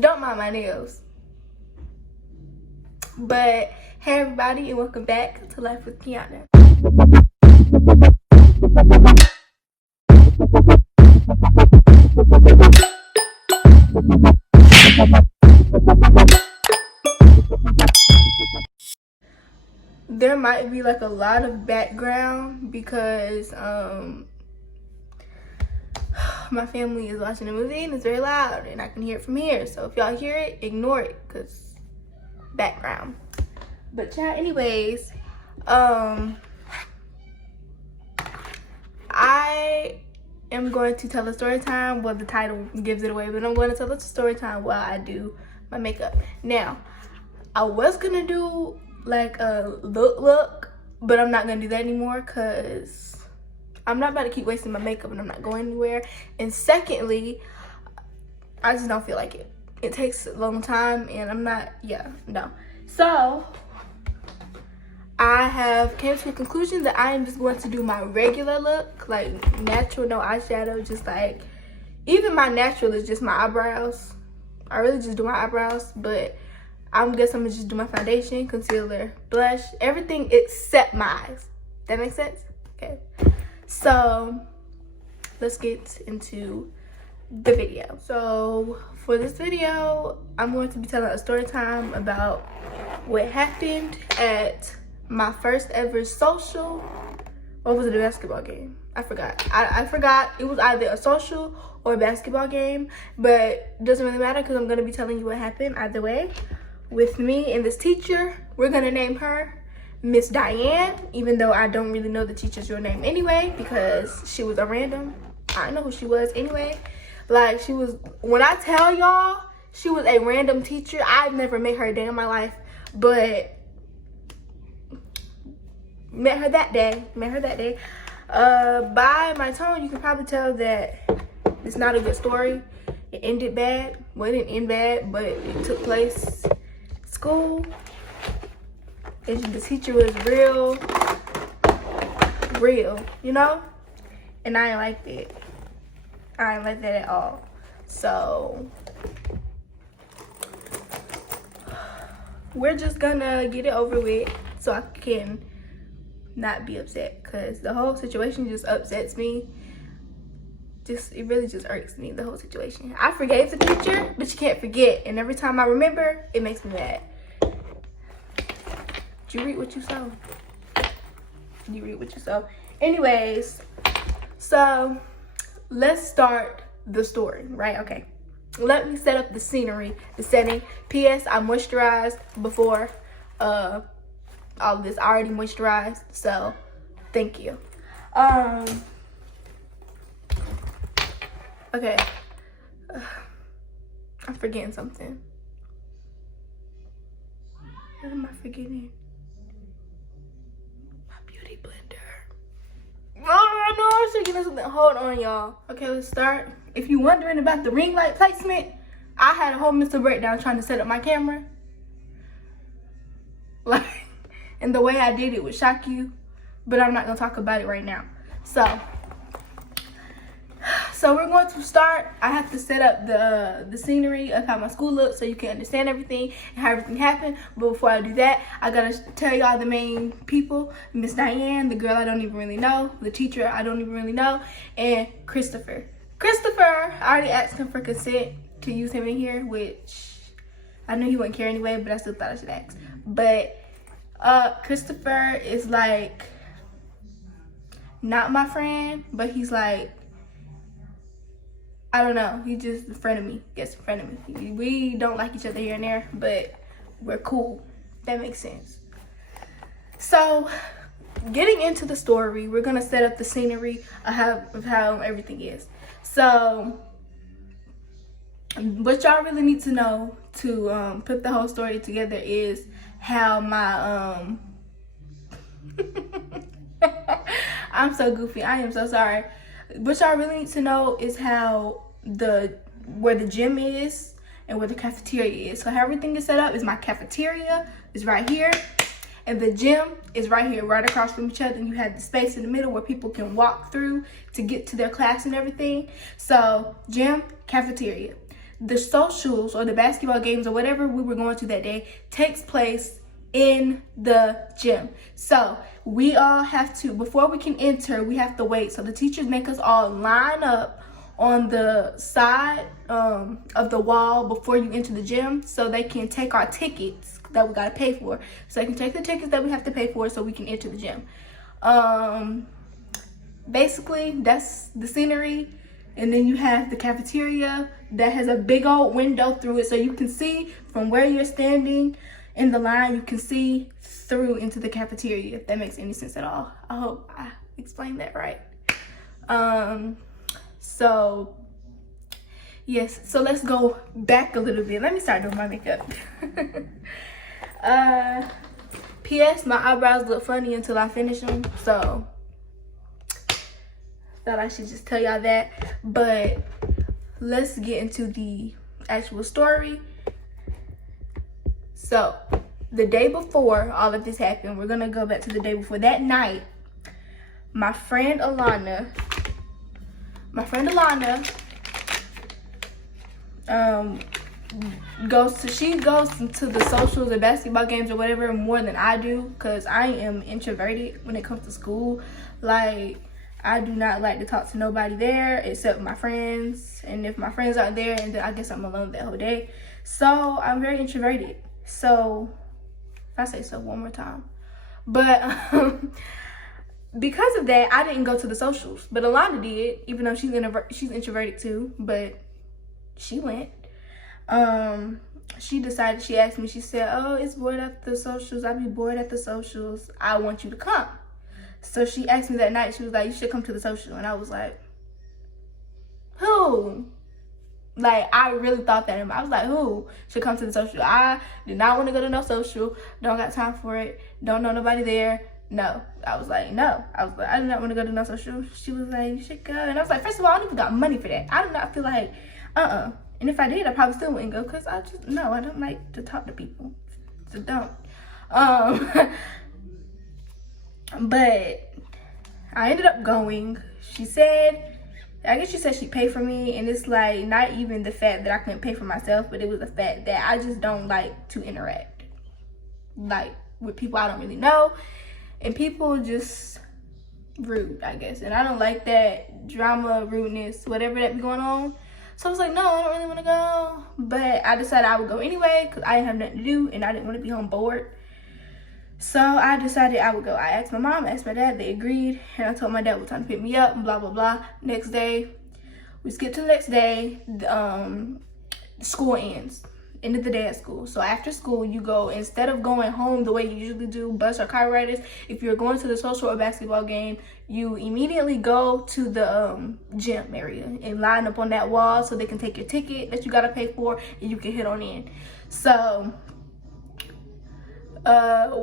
Don't mind my nails. But hey everybody, and welcome back to Life with Kiana. There might be like a lot of background because my family is watching a movie and it's very loud and I can hear it from here. So if y'all hear it, ignore it because background. But yeah, anyways, I am going to tell a story time. Well, the title gives it away, but I'm going to tell a story time while I do my makeup. Now, I was gonna do like a look, but I'm not gonna do that anymore because I'm not about to keep wasting my makeup and I'm not going anywhere. And secondly, I just don't feel like it. It takes a long time and I'm not, no. So I have came to a conclusion that I am just going to do my regular look, like natural, no eyeshadow, just like, even my natural is just my eyebrows. I really just do my eyebrows, but I guess I'm gonna just do my foundation, concealer, blush, everything except my eyes. That makes sense? Okay. So let's get into the video. So for this video, I'm going to be telling a story time about what happened at my first ever social, or was it a basketball game? I forgot. I forgot. It was either a social or a basketball game, but it doesn't really matter because I'm going to be telling you what happened either way. With me and this teacher, we're going to name her Miss Diane, even though I don't really know the teacher's real name anyway because she was a random. I don't know who she was anyway. Like, she was, when I tell y'all she was a random teacher, I've never met her a day in my life, but met her that day. By my tone, you can probably tell that it's not a good story. It ended bad. Well, it didn't end bad, but it took place at school. And the teacher was real, you know? And I ain't liked it. I ain't like that at all. So we're just gonna get it over with so I can not be upset, because the whole situation just upsets me. It really just irks me, the whole situation. I forgave the teacher, but you can't forget, and every time I remember, it makes me mad. You reap what you sow. You reap what you sow. Anyways, so let's start the story, right? Okay. Let me set up the scenery, the setting. P.S. I moisturized before all of this. I already moisturized, so thank you. Okay. I'm forgetting something. What am I forgetting? Oh, I know I should get something. Hold on, y'all. Okay, let's start. If you're wondering about the ring light placement, I had a whole mental breakdown trying to set up my camera. Like, and the way I did it would shock you, but I'm not gonna talk about it right now. So we're going to start. I have to set up the scenery of how my school looks so you can understand everything and how everything happened. But before I do that, I gotta tell y'all the main people. Miss Diane, the girl I don't even really know, the teacher I don't even really know, and Christopher. Christopher, I already asked him for consent to use him in here, which I knew he wouldn't care anyway, but I still thought I should ask. But Christopher is like not my friend, but he's like, I don't know, he just a friend of me, gets in front of me. We don't like each other here and there, but we're cool. That makes sense. So, getting into the story, we're gonna set up the scenery of how everything is. So, what y'all really need to know to put the whole story together is how my I'm so goofy. I am so sorry. What y'all really need to know is how where the gym is and where the cafeteria is. So how everything is set up is my cafeteria is right here, and the gym is right here, right across from each other. And you have the space in the middle where people can walk through to get to their class and everything. So gym, cafeteria. the socials or the basketball games or whatever we were going to that day takes place in the gym. So we all have to, before we can enter, we have to wait. So the teachers make us all line up on the side of the wall before you enter the gym, so they can take our tickets that we gotta pay for. So they can take the tickets that we have to pay for so we can enter the gym. Basically, that's the scenery. And then you have the cafeteria that has a big old window through it, so you can see from where you're standing in the line, you can see through into the cafeteria, if that makes any sense at all. I hope I explained that right. So yes, so let's go back a little bit. Let me start doing my makeup. P.S. my eyebrows look funny until I finish them, so thought I should just tell y'all that. But let's get into the actual story. So the day before all of this happened, we're gonna go back to the day before. That night, my friend Alana she goes into the socials and basketball games or whatever more than I do, because I am introverted when it comes to school. Like, I do not like to talk to nobody there except my friends, and if my friends aren't there, and then I guess I'm alone that whole day. So I'm very introverted. So if I say so one more time, but because of that, I didn't go to the socials, but Alana did, even though she's introverted too, but she went. She asked me, she said, oh, it's bored at the socials. I'll be bored at the socials. I want you to come. So she asked me that night, she was like, you should come to the social. And I was like, who? Like, I really thought that in my, I was like, who should come to the social? I did not want to go to no social. Don't got time for it. Don't know nobody there. No. I was like, no. I do not want to go to no social. She was like, you should go. And I was like, first of all, I don't even got money for that. I do not feel like, And if I did, I probably still wouldn't go, because I don't like to talk to people. So don't. But I ended up going. I guess she said she'd pay for me, and it's like not even the fact that I couldn't pay for myself, but it was the fact that I just don't like to interact like with people I don't really know, and people just rude, I guess, and I don't like that drama, rudeness, whatever that be going on. So I was like, no, I don't really want to go, but I decided I would go anyway because I didn't have nothing to do and I didn't want to be home bored. So I decided I would go. I asked my mom, I asked my dad, they agreed, and I told my dad what time to pick me up and blah, blah, blah. Next day, we skip to the next day, school ends. End of the day at school. So after school, you go, instead of going home the way you usually do, bus or car riders, if you're going to the social or basketball game, you immediately go to the gym area and line up on that wall so they can take your ticket that you gotta pay for and you can hit on in. So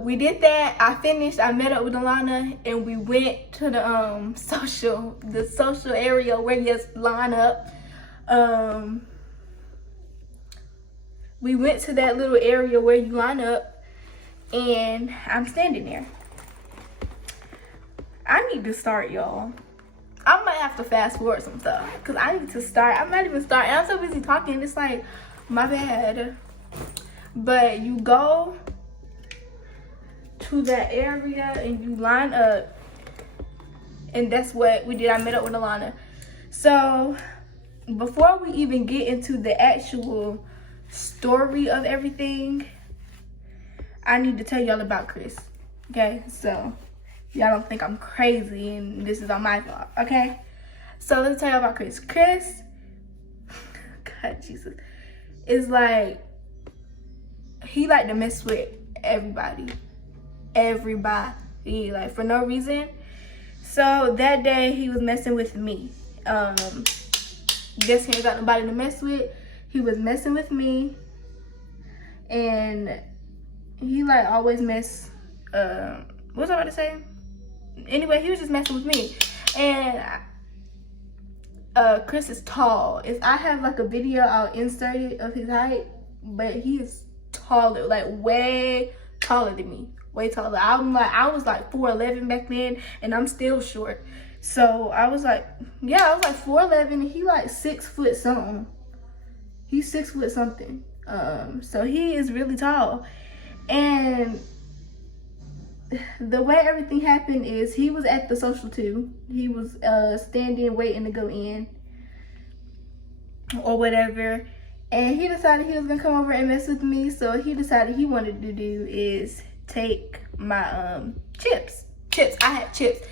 we did that. I finished, I met up with Alana and we went to the social area where you line up. We went to that little area where you line up, and I'm standing there. I need to start, y'all. I might have to fast forward some stuff because I need to start. I'm not even starting. I'm so busy talking. It's like, my bad. But you go to that area and you line up, and that's what we did. I met up with Alana. So before we even get into the actual story of everything, I need to tell y'all about Chris. Okay, so y'all don't think I'm crazy and this is on my fault. Okay, so let's tell y'all about Chris. Chris, God Jesus, is like, he like to mess with everybody, like for no reason. So that day he was messing with me. Guess he ain't got nobody to mess with. He was messing with me, and he like always mess. What was I about to say? Anyway, he was just messing with me, and Chris is tall. If I have like a video, I'll insert it of his height, but he is taller, like way taller than me, way taller. I was like 4'11" back then, and I'm still short. So I was like 4'11", and he like 6 foot something. He's 6 foot something. So he is really tall. And the way everything happened is he was at the social too. He was standing waiting to go in or whatever. And he decided he was gonna come over and mess with me. So he decided he wanted to do is take my chips. I had chips.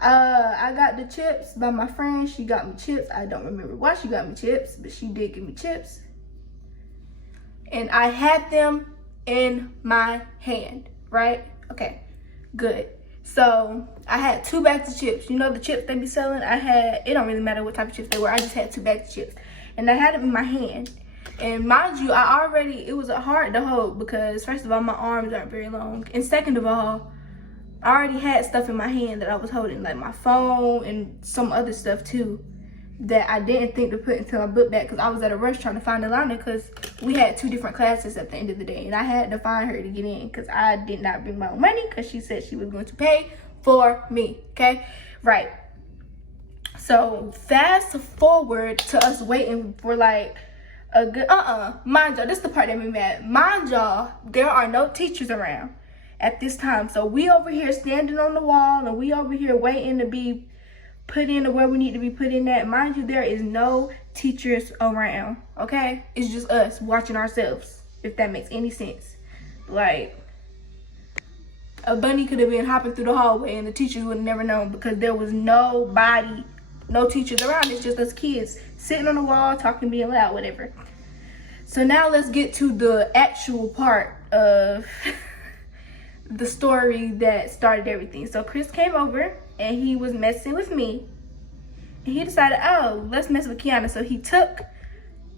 I got the chips by my friend. She got me chips. I don't remember why she got me chips, but she did give me chips. And I had them in my hand, right? Okay, good. So I had 2 bags of chips. You know the chips they be selling? It don't really matter what type of chips they were. I just had 2 bags of chips. And I had them in my hand. And mind you, it was hard to hold because first of all, my arms aren't very long. And second of all, I already had stuff in my hand that I was holding, like my phone and some other stuff too, that I didn't think to put into my book bag because I was at a rush trying to find Alana because we had 2 different classes at the end of the day. And I had to find her to get in because I did not bring my own money because she said she was going to pay for me, okay? Right. So fast forward to us waiting for like a good, mind y'all, this is the part that made me mad. Mind y'all, there are no teachers around at this time. So we over here standing on the wall and we over here waiting to be put into where we need to be put in at. Mind you, there is no teachers around, okay? It's just us watching ourselves, if that makes any sense. Like, a bunny could have been hopping through the hallway and the teachers would have never known because there was nobody, no teachers around. It's just us kids sitting on the wall, talking, being loud, whatever. So now let's get to the actual part of the story that started everything. So Chris came over and he was messing with me. And he decided, oh, let's mess with Kiana. So he took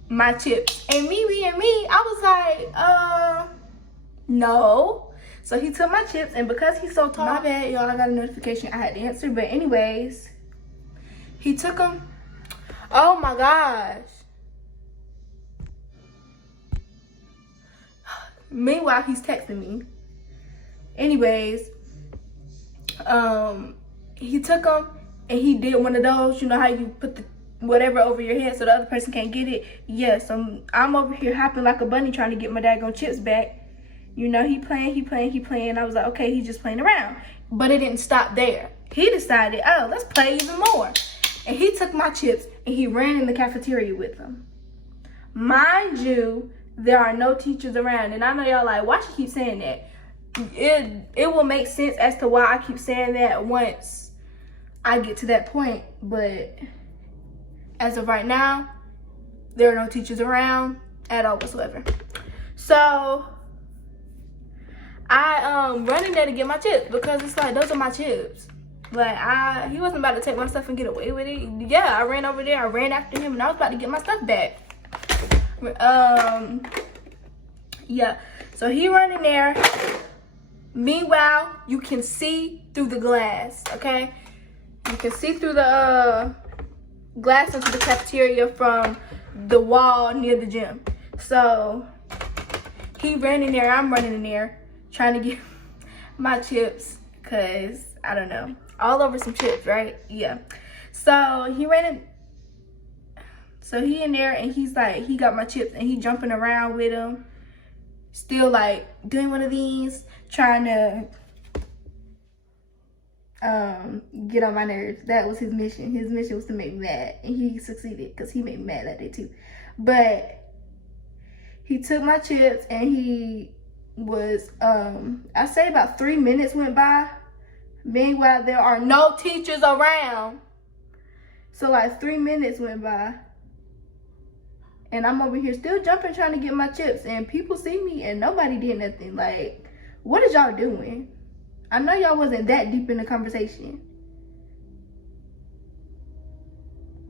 my chips. And me, I was like, no. So he took my chips, and because he's so tall, my bad, y'all, I got a notification I had to answer. But anyways, he took them. Oh my gosh. Meanwhile, he's texting me. Anyways, he took them and he did one of those, you know how you put the whatever over your head so the other person can't get it. Yes, I'm over here hopping like a bunny trying to get my daggone chips back. You know, he playing. I was like, okay, he's just playing around. But it didn't stop there. He decided, oh, let's play even more. And he took my chips and he ran in the cafeteria with them. Mind you, there are no teachers around. And I know y'all like, why she keep saying that? It will make sense as to why I keep saying that once I get to that point. But as of right now, there are no teachers around at all whatsoever. So I run in there to get my chips because it's like, those are my chips. Like, he wasn't about to take my stuff and get away with it. Yeah, I ran over there, I ran after him, and I was about to get my stuff back. Yeah, so he run in there. Meanwhile, you can see through the glass, okay? You can see through the glass into the cafeteria from the wall near the gym. So he ran in there, I'm running in there, trying to get my chips, cause I don't know, all over some chips, right? Yeah. So he ran in. So he in there and he's like, he got my chips and he jumping around with them, still like doing one of these, trying to get on my nerves. That was his mission. His mission was to make me mad, and he succeeded because he made me mad that day too. But he took my chips and he was I say about 3 minutes went by. Meanwhile, there are no teachers around. So like 3 minutes went by. And I'm over here still jumping trying to get my chips. And people see me and nobody did nothing. Like, what is y'all doing? I know y'all wasn't that deep in the conversation.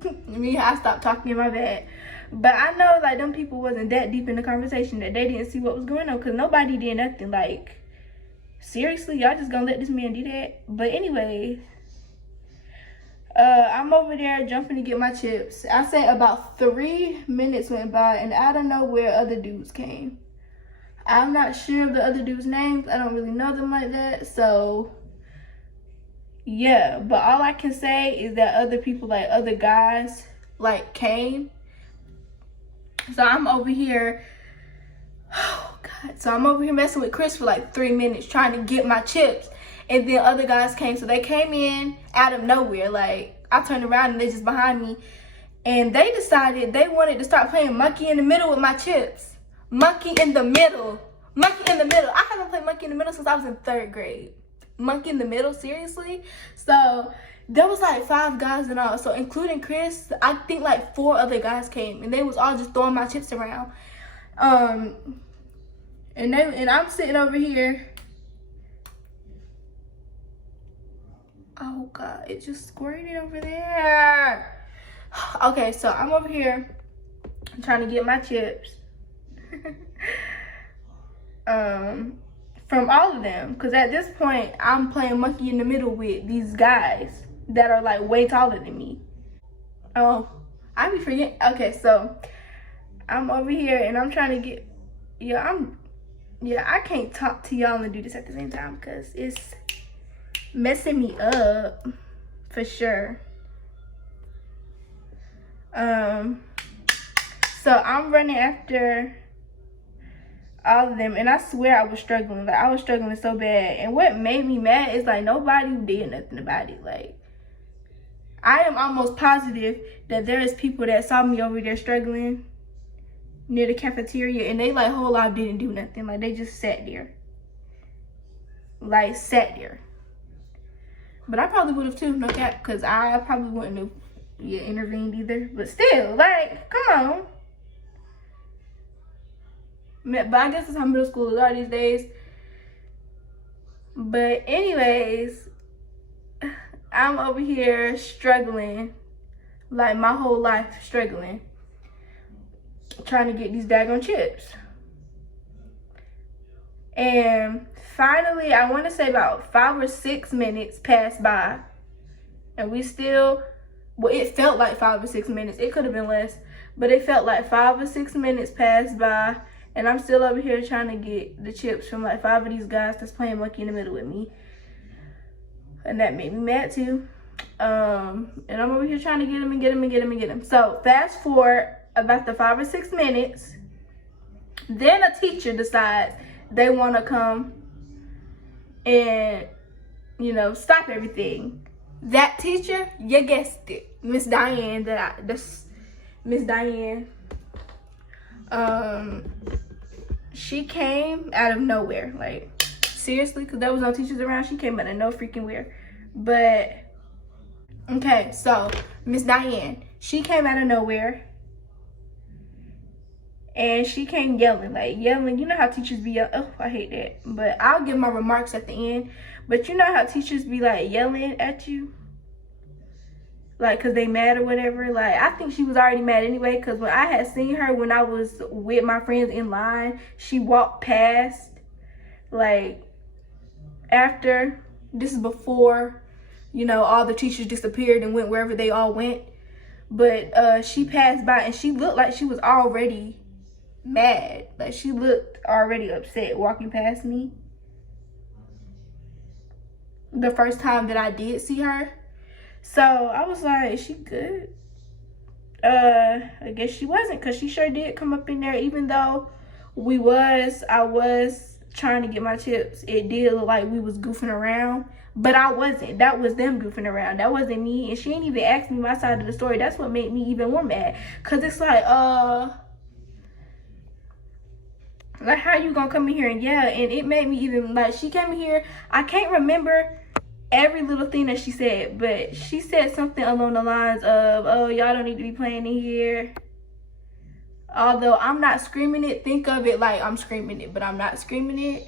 I stopped talking, my bad. But I know like them people wasn't that deep in the conversation that they didn't see what was going on. Because nobody did nothing. Like, seriously, y'all just gonna let this man do that? But anyway, I'm over there jumping to get my chips. I say about 3 minutes went by, and I don't know where other dudes came. I'm not sure of the other dudes' names. I don't really know them like that. So yeah, but all I can say is that other people, like other guys, like came. So I'm over here, oh God. So I'm over here messing with Chris for like 3 minutes trying to get my chips. And then other guys came. So they came in out of nowhere. Like, I turned around and they're just behind me. And they decided they wanted to start playing monkey in the middle with my chips. Monkey in the middle. Monkey in the middle. I haven't played monkey in the middle since I was in 3rd grade. Monkey in the middle, seriously? So there was like 5 guys in all. So including Chris, I think like 4 other guys came. And they was all just throwing my chips around. And I'm sitting over here. Oh God, it just squirted over there. Okay, so I'm over here trying to get my chips from all of them, because at this point I'm playing monkey in the middle with these guys that are like way taller than me. Oh, I be forgetting. Okay, so I'm over here and I'm trying to get, I can't talk to y'all and do this at the same time because it's messing me up for sure. So I'm running after all of them, and I swear I was struggling. Like, I was struggling so bad. And what made me mad is like nobody did nothing about it. Like, I am almost positive that there is people that saw me over there struggling near the cafeteria, and they like whole life didn't do nothing. Like, they just sat there. Like, sat there. But I probably would have too, no cap, because I probably wouldn't have intervened either. But still, like, come on. But I guess that's how middle schoolers are these days. But anyways, I'm over here struggling, like my whole life struggling, trying to get these daggone chips. And finally, I want to say about 5 or 6 minutes passed by, and we still, well, it felt like 5 or 6 minutes. It could have been less, but it felt like 5 or 6 minutes passed by, and I'm still over here trying to get the chips from like 5 of these guys that's playing monkey in the middle with me. And that made me mad too. And I'm over here trying to get them and get them and get them and get them. So fast forward about the 5 or 6 minutes, then a teacher decides they want to come and, you know, stop everything. That teacher, you guessed it, Miss Diane. Miss Diane. She came out of nowhere, like seriously, because there was no teachers around. She came out of no freaking where. But okay, so Miss Diane, she came out of nowhere, and she came yelling. You know how teachers be yelling? Oh, I hate that. But I'll give my remarks at the end. But you know how teachers be like yelling at you, like because they mad or whatever. Like, I think she was already mad anyway, because when I had seen her when I was with my friends in line, she walked past, like, after, this is before, you know, all the teachers disappeared and went wherever they all went. But she passed by and she looked like she was already mad. Like, she looked already upset walking past me the first time that I did see her. So I was like, is she good? I guess she wasn't, because she sure did come up in there. Even though I was trying to get my chips, it did look like we was goofing around, but I wasn't. That was them goofing around. That wasn't me. And she ain't even asked me my side of the story. That's what made me even more mad, because it's like how you gonna come in here and yell? And it made me even, like, she came in here, I can't remember every little thing that she said, but she said something along the lines of, oh, y'all don't need to be playing in here. Although I'm not screaming it, think of it like I'm screaming it, but I'm not screaming it,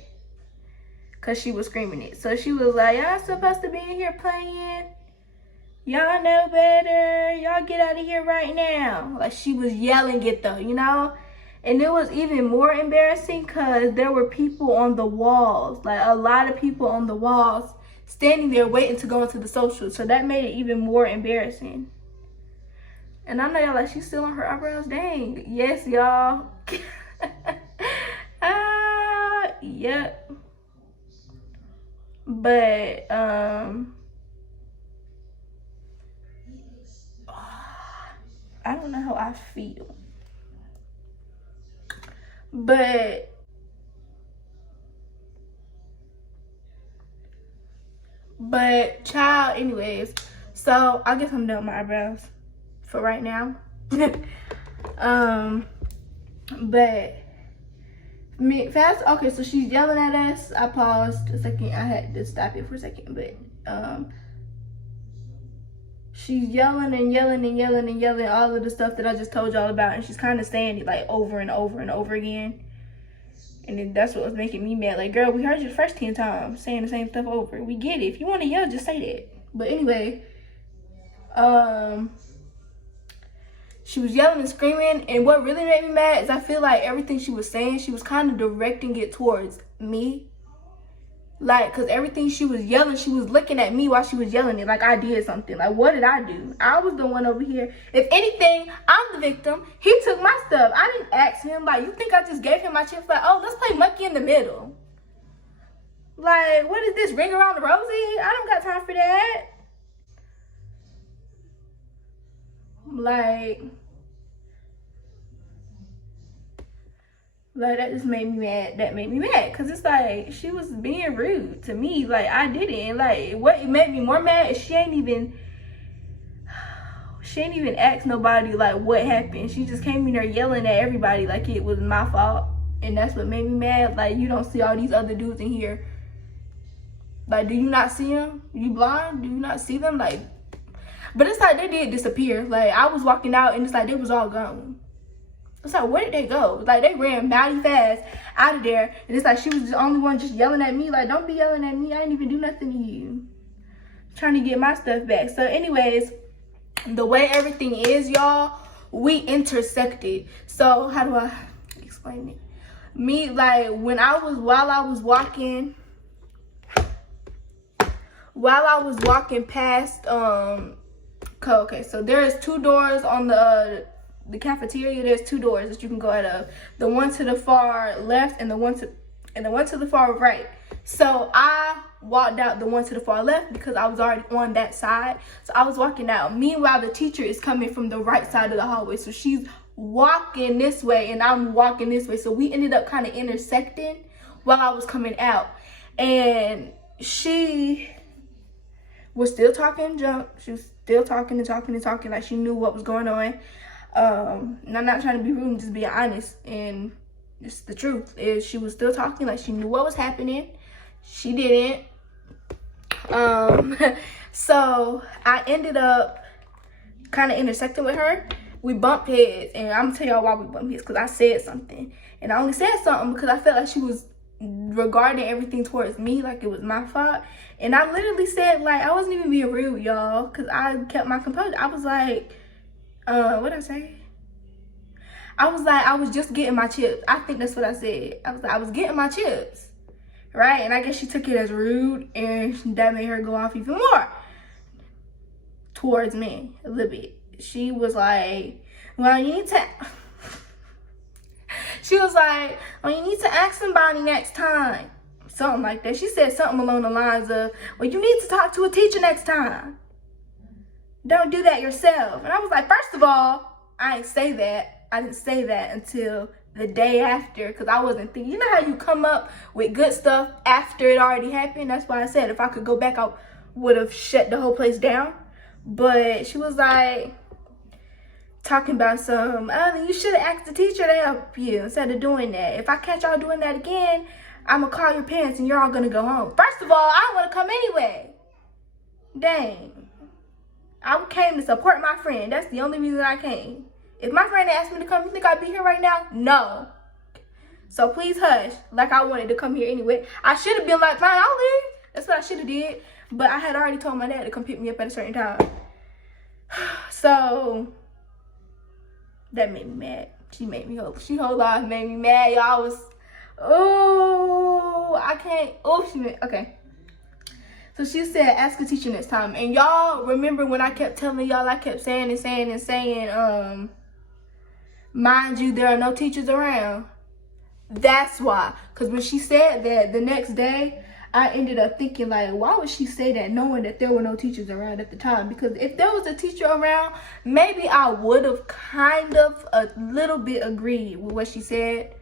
because she was screaming it. So she was like, y'all supposed to be in here playing? Y'all know better. Y'all get out of here right now. Like, she was yelling it though, you know? And it was even more embarrassing because there were people on the walls, like a lot of people on the walls, standing there waiting to go into the social. So that made it even more embarrassing. And I know y'all like, she's still on her eyebrows. Dang. Yes, y'all. Yep. But I don't know how I feel. But child, anyways, so I guess I'm done with my eyebrows for right now. But fast. Okay, so she's yelling at us. I paused a second. I had to stop it for a second, but she's yelling and yelling and yelling and yelling all of the stuff that I just told y'all about, and she's kind of saying it like over and over and over again. And then that's what was making me mad. Like, girl, we heard you the first 10 times saying the same stuff over. We get it. If you want to yell, just say that. But anyway, she was yelling and screaming, and what really made me mad is I feel like everything she was saying, she was kind of directing it towards me. Like, because everything she was yelling, she was looking at me while she was yelling it, like I did something. Like, what did I do? I was the one over here. If anything, I'm the victim. He took my stuff. I didn't ask him. Like, you think I just gave him my chips? Like, oh, let's play monkey in the middle. Like, what is this, ring around the rosy? I don't got time for that. Like that just made me mad. That made me mad because it's like she was being rude to me. Like, I didn't. Like, what made me more mad is she ain't even asked nobody like what happened. She just came in there yelling at everybody like it was my fault, and that's what made me mad. Like, you don't see all these other dudes in here. Like, do you not see them? You blind? Do you not see them? Like, but it's like they did disappear. Like, I was walking out and it's like they was all gone. It's like, where did they go? Like, they ran mighty fast out of there. And it's like she was the only one just yelling at me. Like, don't be yelling at me. I didn't even do nothing to you. Trying to get my stuff back. So anyways, the way everything is, y'all, we intersected. So how do I explain it? Me, like, while I was walking past, okay, so there is 2 doors on the cafeteria. There's 2 doors that you can go out of. The one to the far left and the one to the far right. So I walked out the one to the far left because I was already on that side. So I was walking out. Meanwhile, the teacher is coming from the right side of the hallway. So she's walking this way and I'm walking this way. So we ended up kind of intersecting while I was coming out. And she was still talking junk. She was still talking and talking and talking like she knew what was going on. And I'm not trying to be rude, just being honest. And it's the truth. Is she was still talking like she knew what was happening. She didn't. So I ended up kind of intersecting with her. We bumped heads, and I'm gonna tell y'all why we bumped heads, because I said something. And I only said something because I felt like she was regarding everything towards me like it was my fault. And I literally said, like, I wasn't even being rude, y'all, because I kept my composure. I was like, what'd I say? I was like, I was just getting my chips. I think that's what I said. I was like, I was getting my chips, right? And I guess she took it as rude, and that made her go off even more towards me a little bit. She was like, well, you need to... She was like, well, you need to ask somebody next time. Something like that. She said something along the lines of, well, you need to talk to a teacher next time. Don't do that yourself. And I was like, first of all, I didn't say that. I didn't say that until the day after, because I wasn't thinking. You know how you come up with good stuff after it already happened? That's why I said if I could go back, I would have shut the whole place down. But she was like, talking about you should have asked the teacher to help you instead of doing that. If I catch y'all doing that again, I'm going to call your parents and you're all going to go home. First of all, I don't want to come anyway. Dang. I came to support my friend. That's the only reason I came. If my friend asked me to come, you think I'd be here right now? No. So please hush, like I wanted to come here anyway. I should have been like, fine, I'll leave. That's what I should have did. But I had already told my dad to come pick me up at a certain time. So that made me mad. She whole life made me mad. Y'all was, oh, I can't, oh, okay. So she said, ask a teacher next time. And y'all remember when I kept telling y'all, I kept saying and saying and saying, mind you, there are no teachers around. That's why. Because when she said that the next day, I ended up thinking, like, why would she say that knowing that there were no teachers around at the time? Because if there was a teacher around, maybe I would have kind of a little bit agreed with what she said.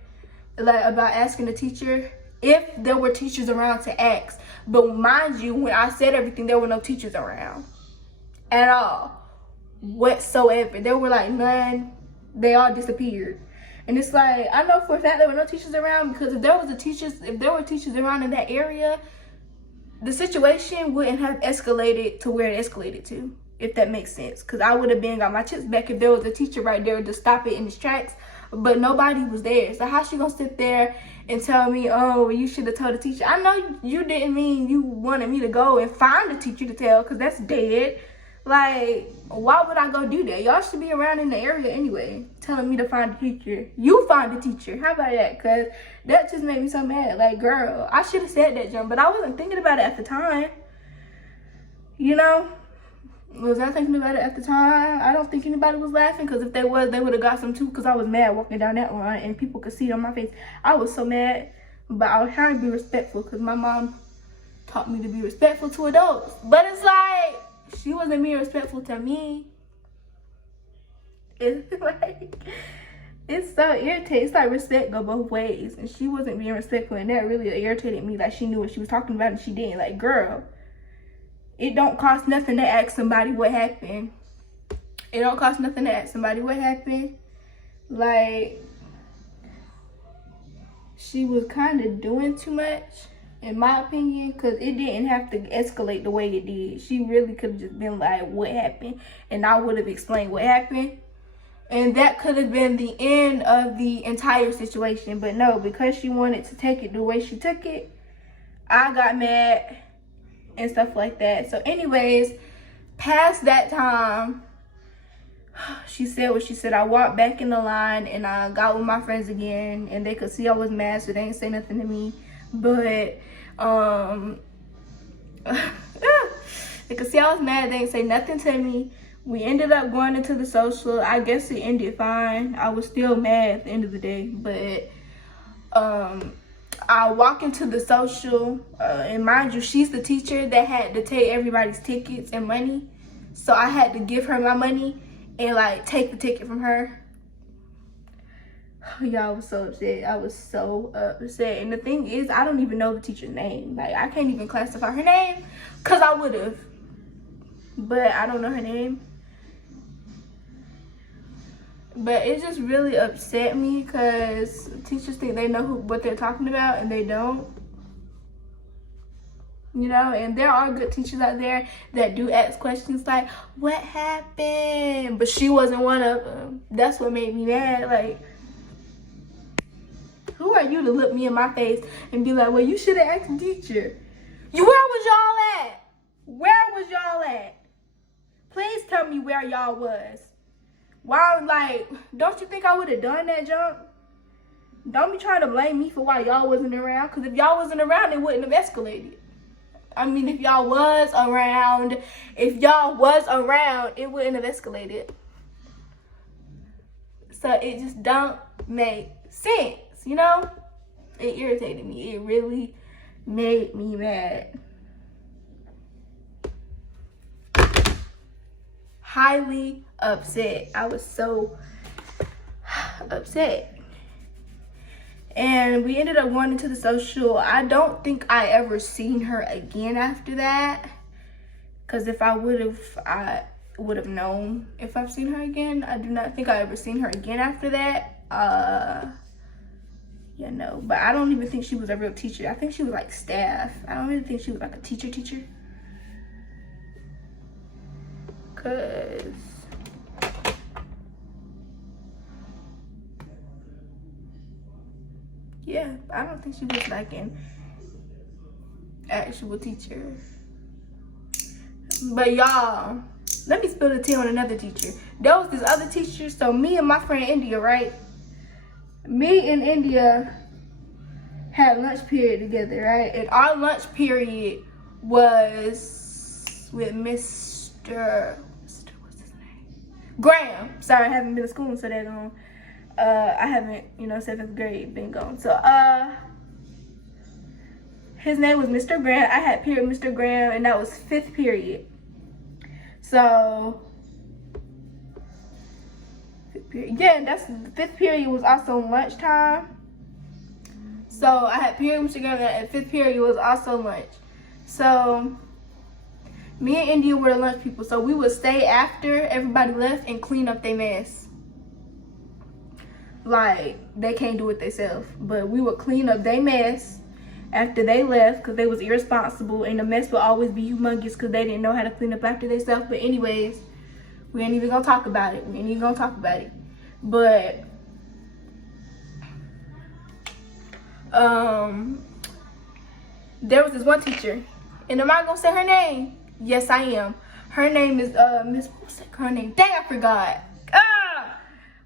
like about asking the teacher if there were teachers around to ask. But mind you, when I said everything, there were no teachers around at all whatsoever. There were like none. They all disappeared. And it's like, I know for a fact there were no teachers around, because if there were teachers around in that area, the situation wouldn't have escalated to where it escalated to, if that makes sense. Because I would have been got my chips back if there was a teacher right there to stop it in its tracks. But nobody was there. So how she gonna sit there and tell me, oh, you should have told the teacher? I know you didn't mean you wanted me to go and find the teacher to tell, because that's dead. Like, why would I go do that? Y'all should be around in the area anyway, telling me to find a teacher. You find a teacher. How about that? Because that just made me so mad. Like, girl, I should have said that, jump, but I wasn't thinking about it at the time. You know? Was I thinking about it at the time? I don't think anybody was laughing, because if they was, they would have got some too, because I was mad walking down that line and people could see it on my face. I was so mad, but I was trying to be respectful, because my mom taught me to be respectful to adults. But it's like, she wasn't being respectful to me. It's like, it's so irritating. It's like respect go both ways, and she wasn't being respectful, and that really irritated me. Like, she knew what she was talking about and she didn't. Like, girl, it don't cost nothing to ask somebody what happened. It don't cost nothing to ask somebody what happened. Like, she was kind of doing too much, in my opinion, because it didn't have to escalate the way it did. She really could have just been like, what happened? And I would have explained what happened. And that could have been the end of the entire situation. But no, because she wanted to take it the way she took it, I got mad and stuff like that. So anyways, past that time, she said what she said. I walked back in the line and I got with my friends again, and they could see I was mad, so they ain't say nothing to me. But they could see I was mad. They didn't say nothing to me. We ended up going into the social. I guess it ended fine. I was still mad at the end of the day, but I walk into the social, and mind you, she's the teacher that had to take everybody's tickets and money. So I had to give her my money and like take the ticket from her. Y'all, I was so upset. I was so upset. And the thing is, I don't even know the teacher's name. Like, I can't even classify her name, because I would have. But I don't know her name. But it just really upset me, because teachers think they know what they're talking about, and they don't. You know, and there are good teachers out there that do ask questions like, what happened? But she wasn't one of them. That's what made me mad. Like, who are you to look me in my face and be like, well, you should have asked the teacher? Where was y'all at? Where was y'all at? Please tell me where y'all was. Why, like, don't you think I would have done that jump? Don't be trying to blame me for why y'all wasn't around, because if y'all wasn't around, it wouldn't have escalated. I mean, if y'all was around, it wouldn't have escalated. So it just don't make sense, you know? It irritated me. It really made me mad. Highly upset. I was so upset. And we ended up going into the social. I don't think I ever seen her again after that, because if I would have known if I've seen her again. I do not think I ever seen her again after that. Yeah, no. But I don't even think she was a real teacher. I think she was like staff. I don't really think she was like a teacher. Cause yeah, I don't think she was like an actual teacher. But y'all, let me spill the tea on another teacher. There was this other teacher. So me and my friend India, right? Me and India had lunch period together, right? And our lunch period was with Mr. What's his name? Graham. Sorry, I haven't been to school so that long. I haven't, 7th grade been gone. So, his name was Mr. Graham. I had period Mr. Graham, and that was 5th period. So, 5th period. Yeah, that's the 5th period was also lunchtime. So I had period together, and 5th period was also lunch. So me and India were the lunch people. So we would stay after everybody left and clean up their mess. Like, they can't do it themselves, but we would clean up their mess after they left because they was irresponsible, and the mess would always be humongous because they didn't know how to clean up after themselves. But anyways, we ain't even gonna talk about it. But there was this one teacher, and am I gonna say her name? Yes, I am. Her name is Miss, what's her name? Dang, I forgot.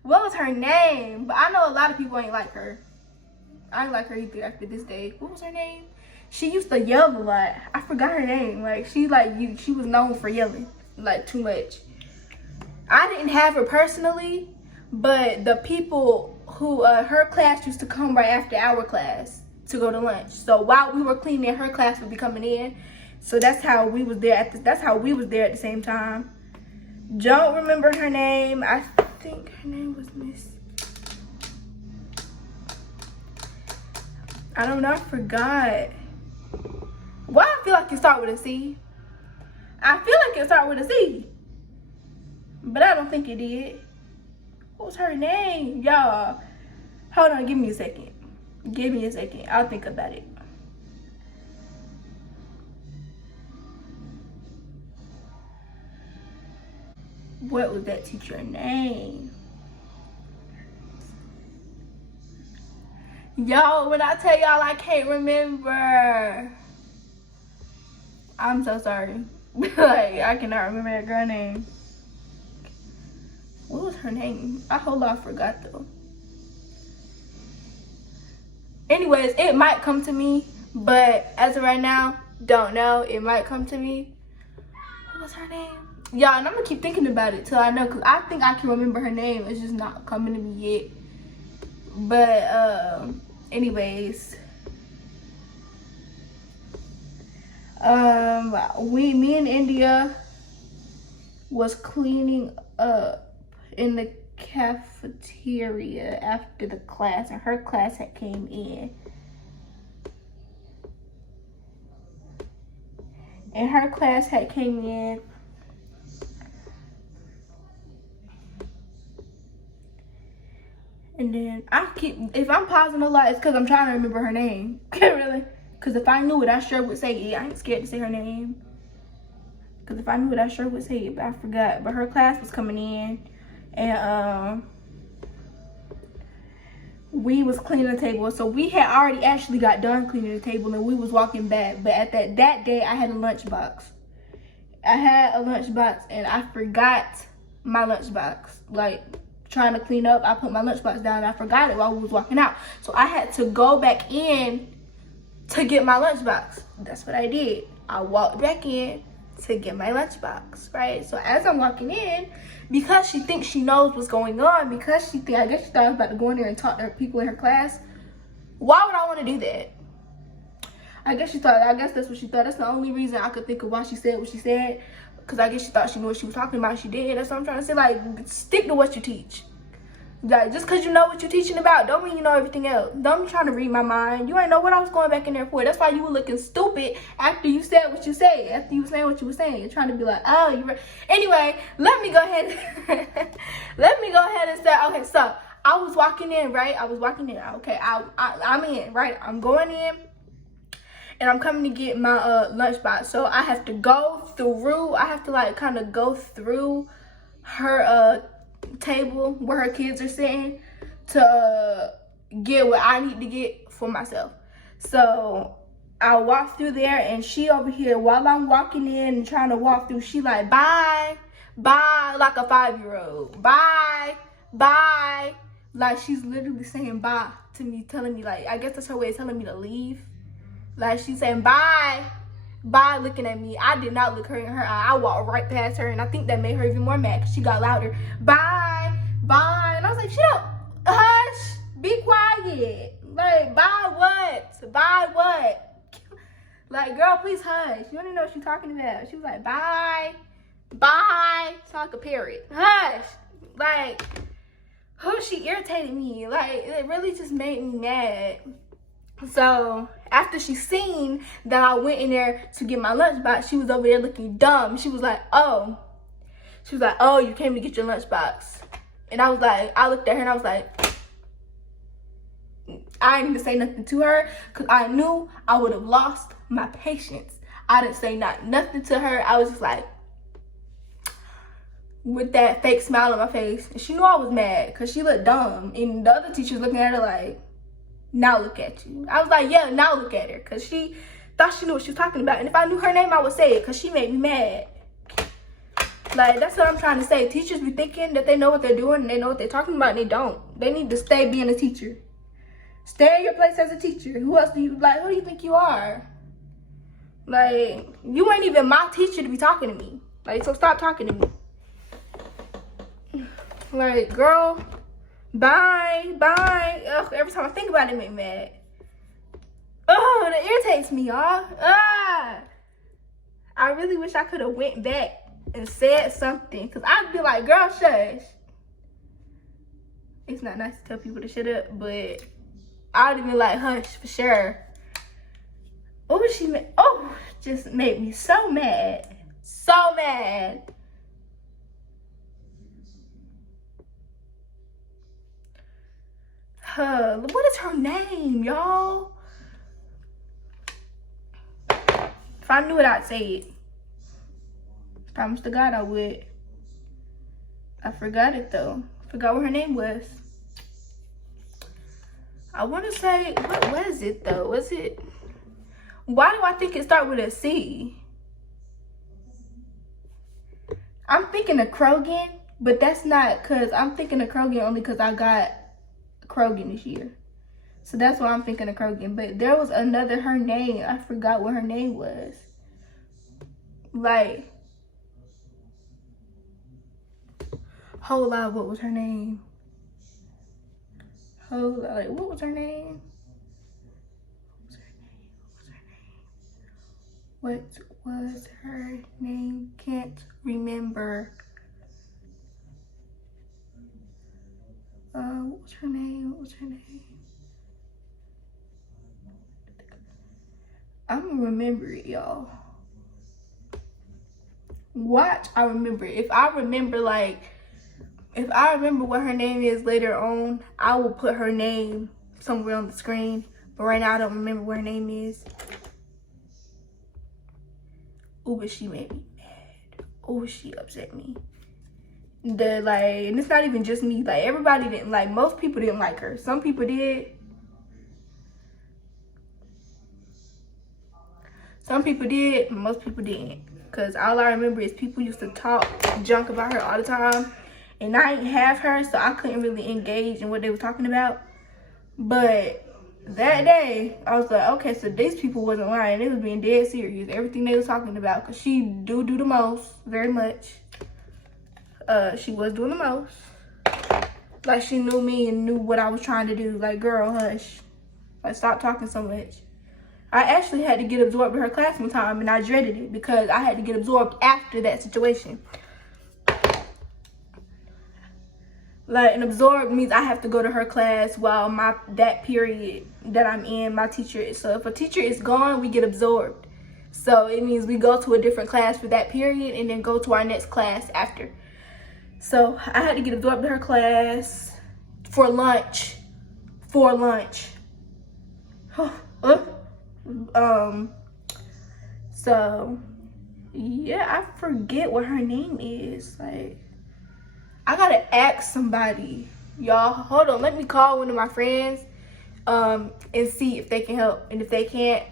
What was her name? But I know a lot of people ain't like her. I ain't like her either after this day. What was her name? She used to yell a lot. I forgot her name. Like, she was known for yelling, like, too much. I didn't have her personally, but the people who, her class used to come right after our class to go to lunch. So while we were cleaning, her class would be coming in. So that's how we was there at the same time. Don't remember her name. I think her name was Miss, I don't know, I forgot. Why I feel like it start with a C? I feel like it start with a C, but I don't think it did. What was her name, y'all? Hold on, give me a second. I'll think about it. What was that teacher name? Yo, when I tell y'all I can't remember, I'm so sorry. Like, I cannot remember that girl name. What was her name? I forgot though. Anyways, it might come to me, but as of right now, don't know. It might come to me. What was her name? Y'all, and I'm gonna keep thinking about it till I know, because I think I can remember her name. It's just not coming to me yet. But anyways, me and India was cleaning up in the cafeteria after the class, and her class had came in. And then if I'm pausing a lot, it's because I'm trying to remember her name. Really? Because if I knew it, I sure would say it. I ain't scared to say her name. Because if I knew it, I sure would say it, but I forgot. But her class was coming in, and we was cleaning the table. So we had already actually got done cleaning the table, and we was walking back. But at that day, I had a lunchbox. And I forgot my lunchbox. Like, trying to clean up, I put my lunchbox down and I forgot it while we was walking out. So I had to go back in to get my lunchbox. That's what I did. I walked back in to get my lunchbox, right? So as I'm walking in, because she thinks she knows what's going on, I guess she thought I was about to go in there and talk to people in her class. Why would I want to do that? I guess that's what she thought. That's the only reason I could think of why she said what she said. Because I guess she thought she knew what she was talking about. She did. That's what I'm trying to say. Like, stick to what you teach. Like, just because you know what you're teaching about, don't mean you know everything else. Don't be trying to read my mind. You ain't know what I was going back in there for. That's why you were looking stupid after you said what you said. After you were saying what you were saying. You're trying to be like, oh, you're right. Anyway, let me go ahead and say, okay, so I was walking in, right? Okay, I'm in, right? I'm going in. And I'm coming to get my lunchbox. So I have to go through, kind of go through her table where her kids are sitting to get what I need to get for myself. So I walk through there, and she over here, while I'm walking in and trying to walk through, she like, bye, like a 5-year-old. Bye. Like, she's literally saying bye to me, telling me, like, I guess that's her way of telling me to leave. Like, she's saying bye, looking at me. I did not look her in her eye. I walked right past her, and I think that made her even more mad because she got louder. Bye. And I was like, shut up, hush, be quiet. Like, bye what? Like, girl, please hush. You don't even know what she's talking about. She was like, bye. It's like a parrot. Hush. Like, she irritated me. Like, it really just made me mad. So after she seen that I went in there to get my lunchbox, she was over there looking dumb. She was like, oh, you came to get your lunchbox. And I was like, I looked at her and I was like, I didn't even say nothing to her because I knew I would have lost my patience. I didn't say nothing to her. I was just like, with that fake smile on my face. And she knew I was mad because she looked dumb. And the other teachers looking at her like, now look at you. I was like, yeah, now look at her. Because she thought she knew what she was talking about. And if I knew her name, I would say it because she made me mad. Like, that's what I'm trying to say. Teachers be thinking that they know what they're doing and they know what they're talking about and they don't. They need to stay being a teacher. Stay in your place as a teacher. Who else do you, like, who do you think you are? Like, you ain't even my teacher to be talking to me. Like, so stop talking to me. Like, girl, bye. Ugh, every time I think about it, it makes me mad. Oh, that irritates me, y'all. I really wish I could have went back and said something. Because I'd be like, girl, shush. It's not nice to tell people to shut up, but I'd have been like, hush, for sure. What was she mad? Oh, just made me so mad. So mad. What is her name, y'all? If I knew it, I'd say it. Promise to God I would. I forgot it though. Forgot what her name was. I want to say, what was it though? Was it? Why do I think it started with a C? I'm thinking of Krogan, but that's not because I'm thinking of Krogan only because I got Krogan this year. So that's why I'm thinking of Krogan. But there was another, her name. I forgot what her name was. Like, whole lot, what was her name? Whole lot, like, what was her name? What was her name? Can't remember. What was her name? What was her name? I'm gonna remember it, y'all. Watch, I remember it. If I remember what her name is later on, I will put her name somewhere on the screen. But right now, I don't remember what her name is. Oh, but she made me mad. Oh, she upset me. And it's not even just me. Like, everybody didn't like. Most people didn't like her. Some people did. Some people did, but most people didn't. Because all I remember is people used to talk junk about her all the time. And I ain't have her, so I couldn't really engage in what they were talking about. But that day, I was like, okay, so these people wasn't lying. They was being dead serious. Everything they was talking about. Because she do the most, very much. She was doing the most. Like, she knew me and knew what I was trying to do. Like, girl, hush. Like, stop talking so much. I actually had to get absorbed in her class one time, and I dreaded it because I had to get absorbed after that situation. Like, and absorbed means I have to go to her class while that period that I'm in, my teacher is. So if a teacher is gone, we get absorbed. So it means we go to a different class for that period and then go to our next class after. So I had to get absorbed in her class for lunch. So yeah, I forget what her name is. Like, I gotta ask somebody, y'all. Hold on, let me call one of my friends and see if they can help. And if they can't,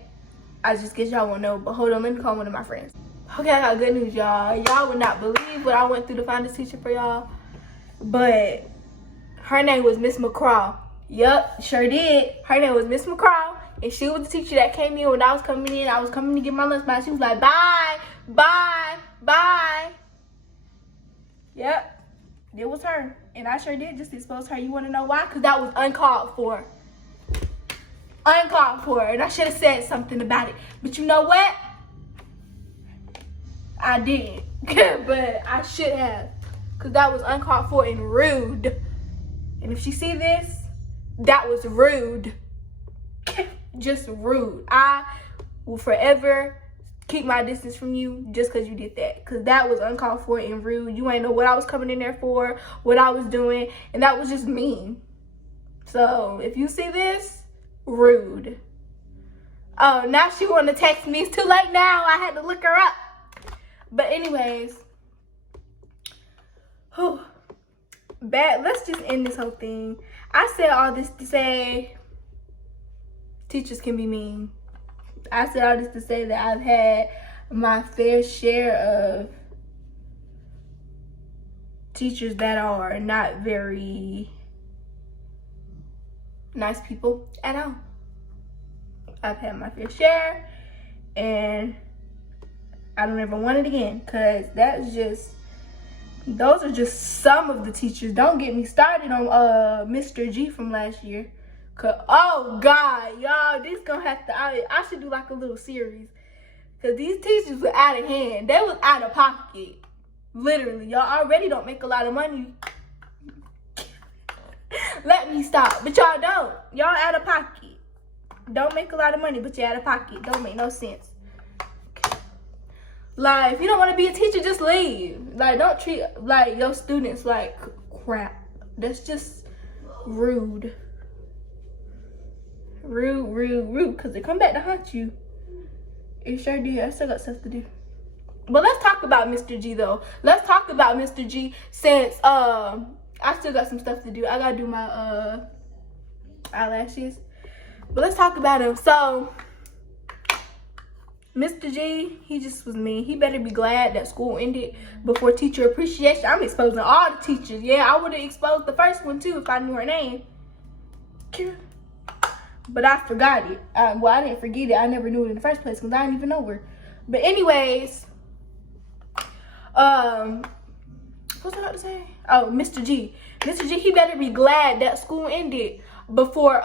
I just guess y'all won't know. But hold on, let me call one of my friends. Okay, I got good news, y'all. Y'all would not believe what I went through to find this teacher for y'all. But her name was Miss McCraw. Yup, sure did. Her name was Miss McCraw. And she was the teacher that came in when I was coming in. I was coming to get my lunchbox. She was like, bye. Yep, it was her. And I sure did just expose her. You want to know why? Because that was uncalled for. Uncalled for. And I should have said something about it. But you know what? I didn't. But I should have. Because that was uncalled for and rude. And if she see this, that was rude. just rude. I will forever keep my distance from you just because you did that, because that was uncalled for and rude. You ain't know what I was coming in there for, what I was doing, and that was just mean. So if you see this, rude. Oh, now she want to text me. It's too late now. I had to look her up. But anyways, let's just end this whole thing. I said all this to say teachers can be mean. I said all this to say that I've had my fair share of teachers that are not very nice people at all. I've had my fair share, and I don't ever want it again, because those are just some of the teachers. Don't get me started on Mr. G from last year. Oh God, y'all, this gonna have to, I should do like a little series, because these teachers were out of hand. They was out of pocket, literally. Y'all already don't make a lot of money. Let me stop. But y'all don't. Y'all out of pocket. Don't make a lot of money, but you're out of pocket. Don't make no sense. Like, if you don't want to be a teacher, just leave. Like, don't treat like your students like crap. That's just rude. Rude. Because they come back to haunt you. It sure did. I still got stuff to do. But let's talk about Mr. G though. Let's talk about Mr. G, since I still got some stuff to do. I gotta do my eyelashes. But let's talk about him. So Mr. G, he just was mean. He better be glad that school ended before teacher appreciation. I'm exposing all the teachers. Yeah, I would have exposed the first one too if I knew her name. But I forgot it. Well, I didn't forget it. I never knew it in the first place because I didn't even know her. But anyways, what was I about to say? Oh, Mr. G. Mr. G, he better be glad that school ended before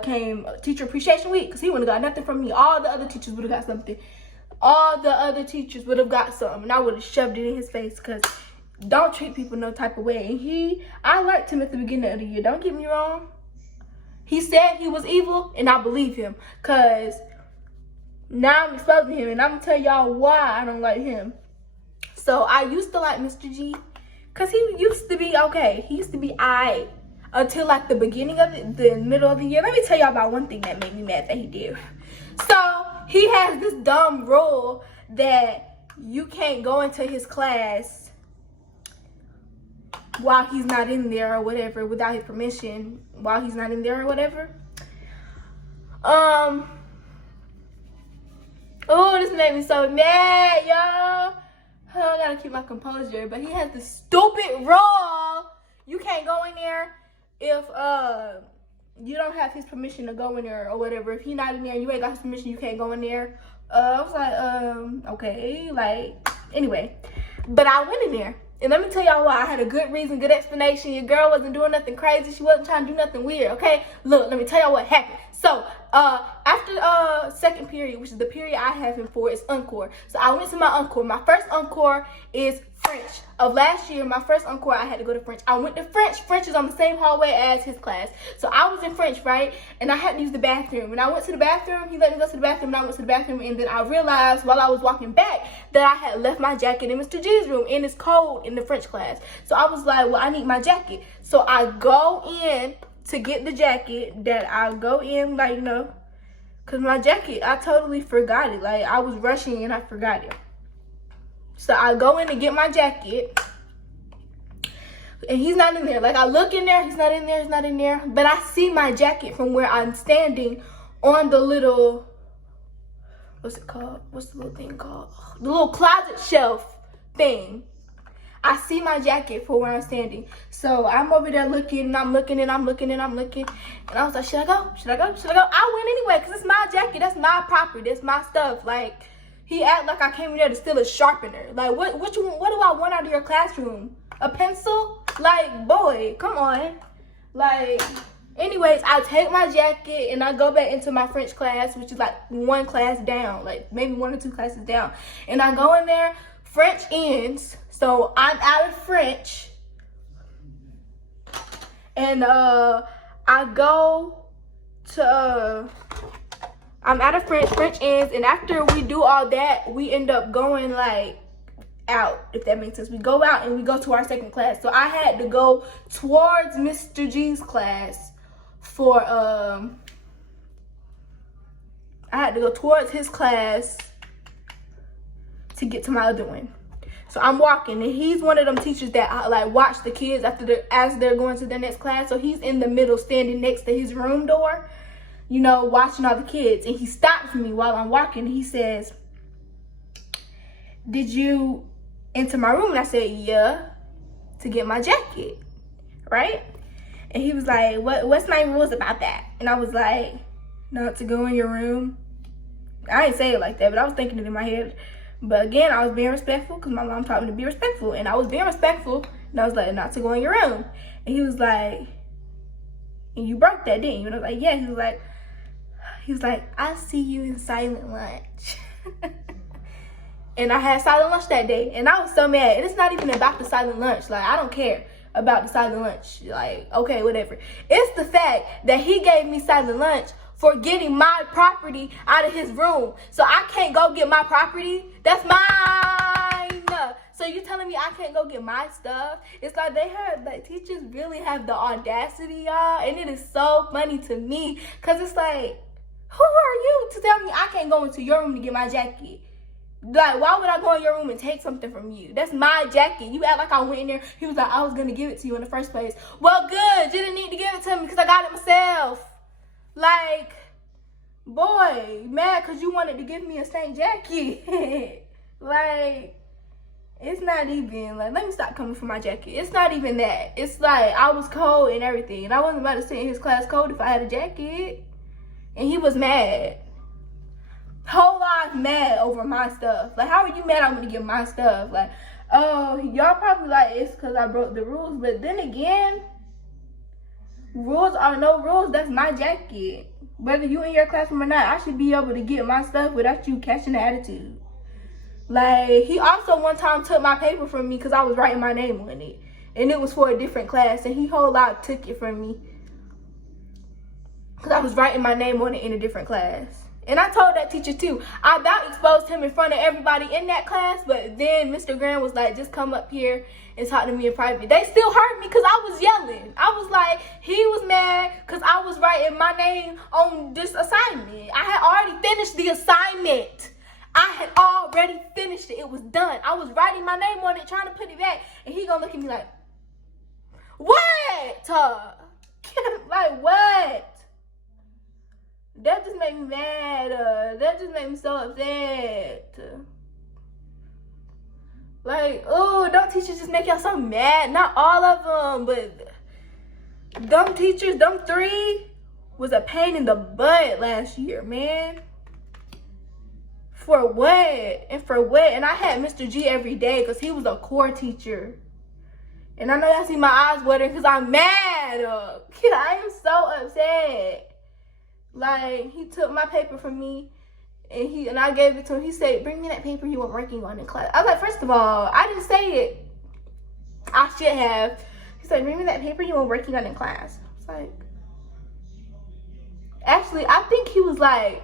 came teacher appreciation week, because he wouldn't have got nothing from me. All the other teachers would have got something. All the other teachers would have got something, and I would have shoved it in his face, because don't treat people no type of way. And I liked him at the beginning of the year, don't get me wrong. He said he was evil, and I believe him, because now I'm exposing him, and I'm gonna tell y'all why I don't like him. So I used to like Mr. G, because he used to be okay. He used to be aight until like the beginning of the middle of the year. Let me tell y'all about one thing that made me mad that he did. So he has this dumb rule that you can't go into his class while he's not in there or whatever, without his permission, while he's not in there or whatever. Oh, this made me so mad, y'all. Oh, I gotta keep my composure. But he has this stupid rule. You can't go in there if you don't have his permission to go in there or whatever. If he's not in there, you ain't got his permission, you can't go in there. I was like, okay, like, anyway. But I went in there. And let me tell y'all why. I had a good reason, good explanation. Your girl wasn't doing nothing crazy. She wasn't trying to do nothing weird, okay? Look, let me tell y'all what happened. So, after second period, which is the period I have him for, is encore. So I went to my encore. My first encore is French. Of last year, my first encore, I had to go to French. I went to French. French is on the same hallway as his class. So I was in French, right? And I had to use the bathroom. When I went to the bathroom, he let me go to the bathroom, and I went to the bathroom, and then I realized while I was walking back that I had left my jacket in Mr. G's room, and it's cold in the French class. So I was like, well, I need my jacket. So I go in to get the jacket, that I go in, like, you know, because my jacket, I totally forgot it. Like, I was rushing and I forgot it. So I go in to get my jacket, and he's not in there. Like, I look in there, he's not in there, he's not in there. But I see my jacket from where I'm standing on the little, what's it called? What's the little thing called? The little closet shelf thing. I see my jacket from where I'm standing. So I'm over there looking, and I'm looking, and I'm looking, and I'm looking. And I was like, should I go? Should I go? Should I go? I went anyway, because it's my jacket. That's my property. That's my stuff. Like, he act like I came in there to steal a sharpener. Like, what do I want out of your classroom? A pencil? Like, boy, come on. Like, anyways, I take my jacket, and I go back into my French class, which is like one class down. Like, maybe 1 or 2 classes down. And I go in there. French ends. So I'm out of French, and I go I'm out of French ends, and after we do all that, we end up going like out, if that makes sense. We go out and we go to our second class. So I had to go towards Mr. G's class for I had to go towards his class to get to my other one. So I'm walking, and he's one of them teachers that like watch the kids as they're going to their next class. So he's in the middle, standing next to his room door, you know, watching all the kids. And he stops me while I'm walking. He says, "Did you enter my room?" And I said, "Yeah, to get my jacket," right? And he was like, what's my rules about that? And I was like, "Not to go in your room." I didn't say it like that, but I was thinking it in my head. But again, I was being respectful because my mom taught me to be respectful. And I was being respectful, and I was like, "Not to go in your room." And he was like, "And you broke that, didn't you?" And I was like, "Yeah." He was like, "I'll see you in silent lunch." And I had silent lunch that day, and I was so mad. And it's not even about the silent lunch. Like, I don't care about the silent lunch. Like, okay, whatever. It's the fact that he gave me silent lunch for getting my property out of his room. So I can't go get my property. That's mine. So you telling me I can't go get my stuff? It's like teachers really have the audacity, y'all. And it is so funny to me, because it's like, who are you to tell me I can't go into your room to get my jacket? Like, why would I go in your room and take something from you? That's my jacket. You act like I went in there. He was like, "I was going to give it to you in the first place." Well, good. You didn't need to give it to me because I got it myself. Like, boy, mad because you wanted to give me a Saint jacket. Like, it's not even, like, let me stop coming for my jacket. It's not even that. It's like, I was cold and everything. And I wasn't about to sit in his class cold if I had a jacket. And he was mad. Whole lot mad over my stuff. Like, how are you mad I'm gonna get my stuff? Like, oh, y'all probably like it's because I broke the rules. But then again, rules are no rules. That's my jacket. Whether you in your classroom or not, I should be able to get my stuff without you catching the attitude. Like, he also one time took my paper from me because I was writing my name on it. And it was for a different class. And he whole lot took it from me because I was writing my name on it in a different class. And I told that teacher too. I about exposed him in front of everybody in that class, but then Mr. Graham was like, "Just come up here and talk to me in private." They still heard me because I was yelling. I was like, he was mad because I was writing my name on this assignment. I had already finished the assignment. I had already finished it. It was done. I was writing my name on it, trying to put it back. And he gonna look at me like, "What?" Like, what? That just made me mad. That just made me so upset. Like, oh, don't teachers just make y'all so mad? Not all of them, but them teachers, them 3, was a pain in the butt last year, man. For what? And for what? And I had Mr. G every day because he was a core teacher. And I know y'all see my eyes watering because I'm mad. I am so upset. Like, he took my paper from me, and I gave it to him. He said, "Bring me that paper you were working on in class." I was like, first of all, I didn't say it. I should have. He said, "Bring me that paper you were working on in class." I was like, actually, I think he was like,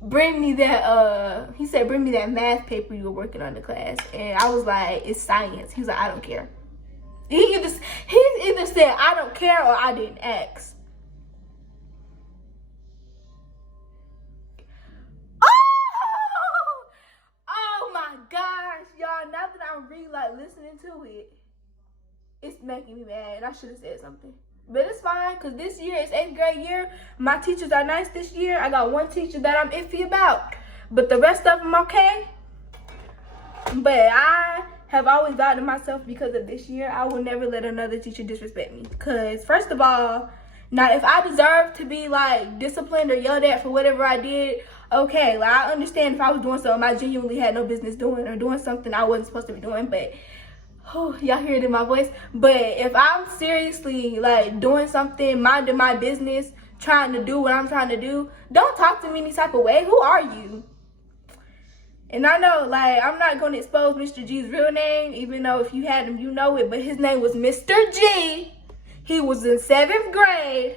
"Bring me that," he said, "Bring me that math paper you were working on in class." And I was like, "It's science." He was like, "I don't care." He either said, "I don't care," or "I didn't ask." Now that I'm really like listening to it, it's making me mad, and I should have said something. But it's fine, because this year is 8th grade year. My teachers are nice this year. I got one teacher that I'm iffy about, but the rest of them okay. But I have always vowed to myself, because of this year, I will never let another teacher disrespect me. Because first of all, now if I deserve to be like disciplined or yelled at for whatever I did, okay, like I understand if I was doing something I genuinely had no business doing, or doing something I wasn't supposed to be doing. But y'all hear it in my voice. But if I'm seriously like doing something, minding my business, trying to do what I'm trying to do, don't talk to me any type of way. Who are you? And I know, like, I'm not going to expose Mr. G's real name, even though if you had him, you know it. But his name was Mr. G. He was in 7th grade.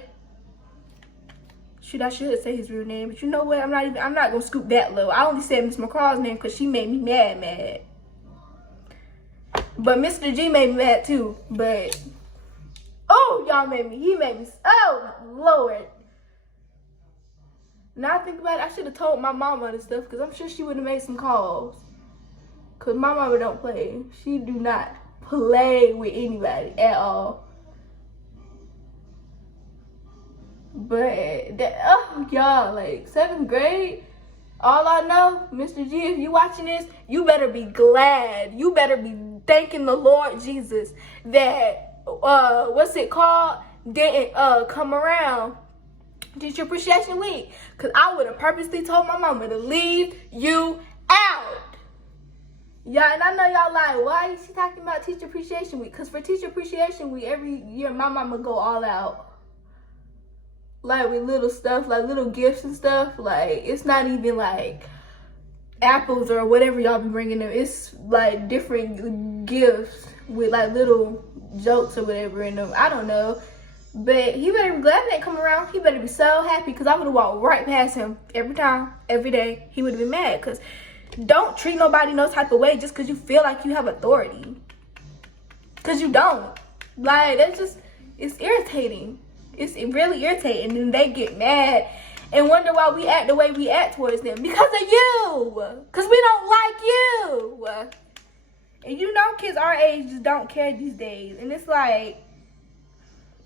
Shoot, I should say his real name, but you know what? I'm not gonna scoop that low. I only said Miss McCraw's name because she made me mad. But Mr. G made me mad too. But oh, he made me. Oh Lord. Now I think about it, I should have told my mama this stuff because I'm sure she would have made some calls. Cause my mama don't play. She do not play with anybody at all. But that, oh y'all, like 7th grade, all I know, Mr. G, if you watching this, you better be glad. You better be thanking the Lord Jesus that what's it called? Didn't come around Teacher Appreciation Week. Cause I would have purposely told my mama to leave you out. Yeah, and I know y'all like, why is she talking about Teacher Appreciation Week? Cause for Teacher Appreciation Week, every year my mama go all out. Like with little stuff, like little gifts and stuff. Like it's not even like apples or whatever y'all be bringing them. It's like different gifts with like little jokes or whatever in them. I don't know. But he better be glad they come around. He better be so happy because I would have walked right past him every time, every day. He would have been mad because don't treat nobody no type of way just because you feel like you have authority. Because you don't. Like, that's just, it's irritating. It's really irritating. And they get mad and wonder why we act the way we act towards them. Because of you. Because we don't like you. And you know kids our age just don't care these days. And it's like,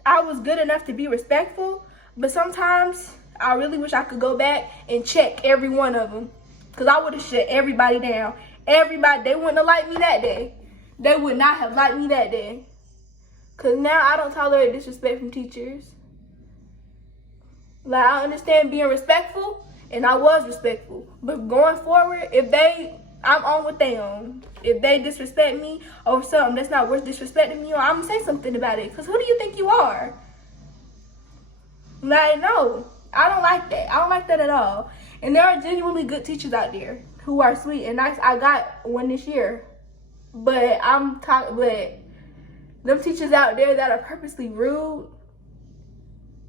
I was good enough to be respectful, but sometimes I really wish I could go back and check every one of them. Because I would have shut everybody down. Everybody, they wouldn't have liked me that day. They would not have liked me that day. Because now I don't tolerate disrespect from teachers. Like, I understand being respectful, and I was respectful. But going forward, I'm on what they on. If they disrespect me over something that's not worth disrespecting me on, I'm going to say something about it. Because who do you think you are? Like, no. I don't like that. I don't like that at all. And there are genuinely good teachers out there who are sweet and nice. I got one this year. But but them teachers out there that are purposely rude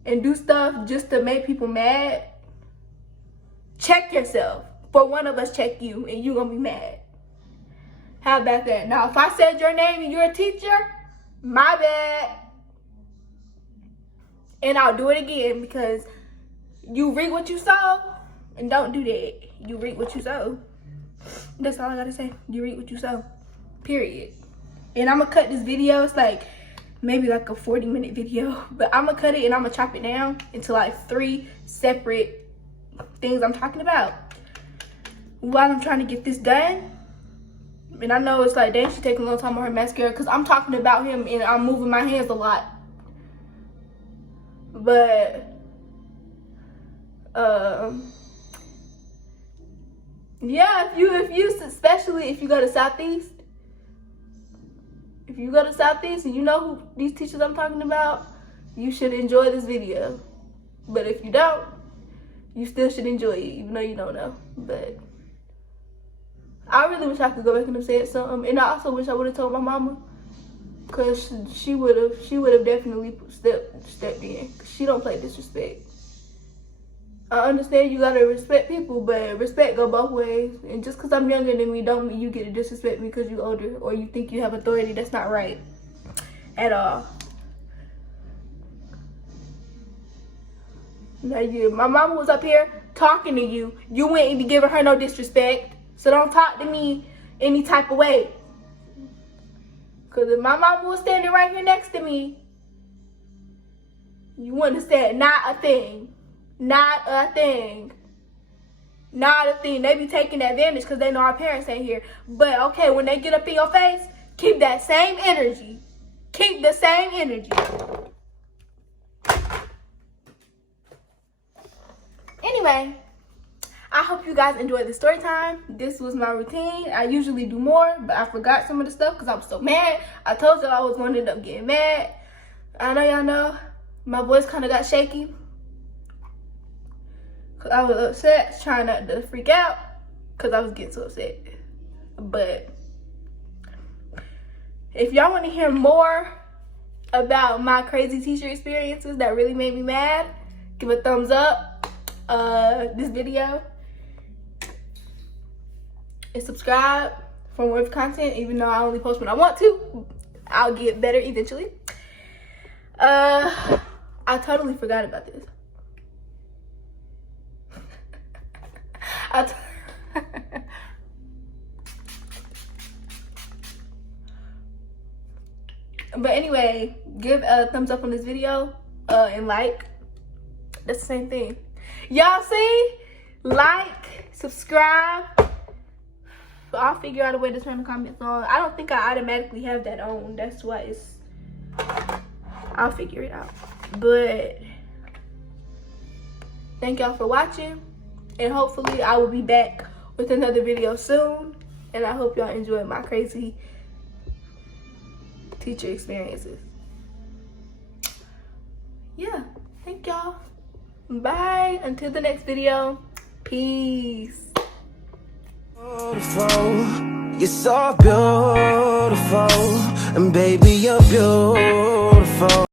and do stuff just to make people mad, check yourself. For one of us check you and you're going to be mad. How about that? Now, if I said your name and you're a teacher, my bad. And I'll do it again because you reap what you sow, and don't do that. You reap what you sow. That's all I gotta say. You reap what you sow. Period. And I'm gonna cut this video. It's like maybe like a 40-minute video, but I'm gonna cut it and I'm gonna chop it down into like 3 separate things I'm talking about while I'm trying to get this done. And I know it's like, dang, she's taking a little time on her mascara because I'm talking about him and I'm moving my hands a lot. But yeah, if you especially if you go to Southeast, and you know who these teachers I'm talking about, you should enjoy this video. But if you don't, you still should enjoy it, even though you don't know. But I really wish I could go back and say something, and I also wish I would have told my mama, cause she would have definitely stepped in. Cause she don't play disrespect. I understand you gotta respect people, but respect go both ways. And just cause I'm younger than me, don't mean you get to disrespect me cause you older or you think you have authority. That's not right at all. Now my mama was up here talking to you. You ain't be giving her no disrespect. So don't talk to me any type of way. Cause if my mama was standing right here next to me, you wouldn't have said not a thing. Not a thing. Not a thing. They be taking advantage because they know our parents ain't here. But okay, when they get up in your face, keep that same energy. Keep the same energy. Anyway, I hope you guys enjoyed the story time. This was my routine. I usually do more, but I forgot some of the stuff because I was so mad. I told you I was going to end up getting mad. I know y'all know my voice kind of got shaky. Cause I was upset, trying not to freak out, cause I was getting so upset. But if y'all want to hear more about my crazy teacher experiences that really made me mad, give a thumbs up. this video and subscribe for more content. Even though I only post when I want to, I'll get better eventually. I totally forgot about this. But anyway, give a thumbs up on this video and like. That's the same thing. Y'all see? Like, subscribe. I'll figure out a way to turn the comments on. I don't think I automatically have that on. That's why it's... I'll figure it out. But thank y'all for watching. And hopefully I will be back with another video soon. And I hope y'all enjoyed my crazy teacher experiences. Yeah, thank y'all. Bye. Until the next video. Peace. Beautiful. You're so beautiful. And baby, you're beautiful.